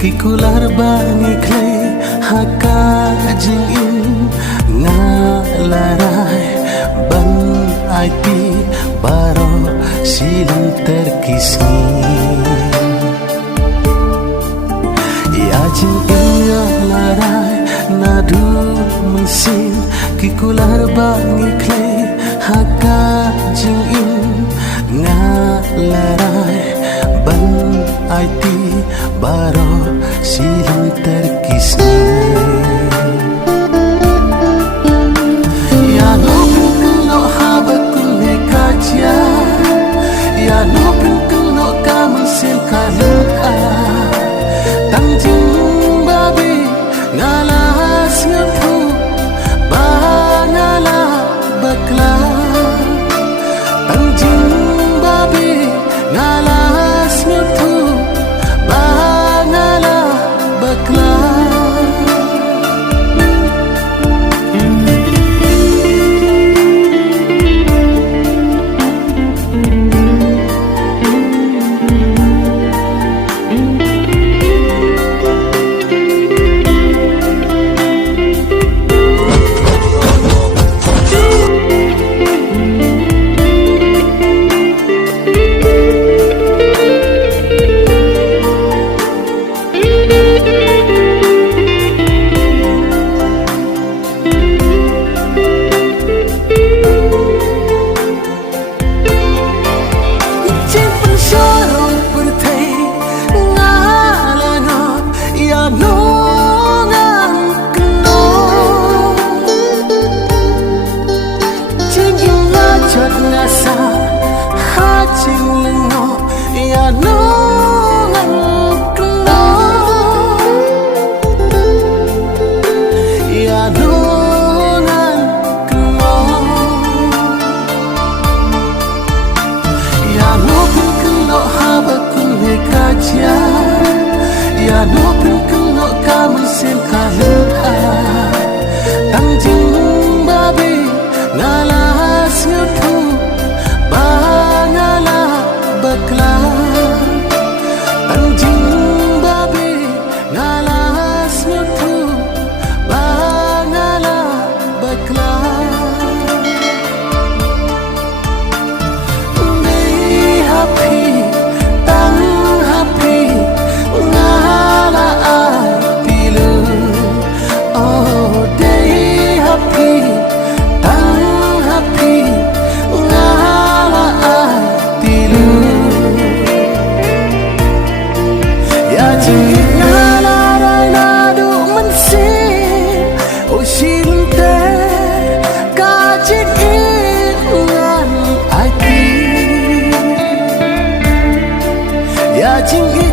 kikular bani clay haka jingin ngalarai ban aiti baro silang terkisni ya jingin ngalarai nadu mesin kikular bani clay haka jingin ngalarai ban aiti baro silang terkisni ya no kelo habakun ne kaja ya no kelo kamu sen kaluka tangjing babi ngalas ngapu bangala bakla tangjing babi ngalas ngapu bangala bakla ngasa hajing lengo ya nongan keno ya nongan keno ya nopin keno habakun ne kaja ya nopin keno kamu sen kaluka tangjing babi ngalas ngapu bangala bakla tangjing babi ngalas ngapu bangala bakla nei happy tang happy ngala pilu oh dei happy ya jing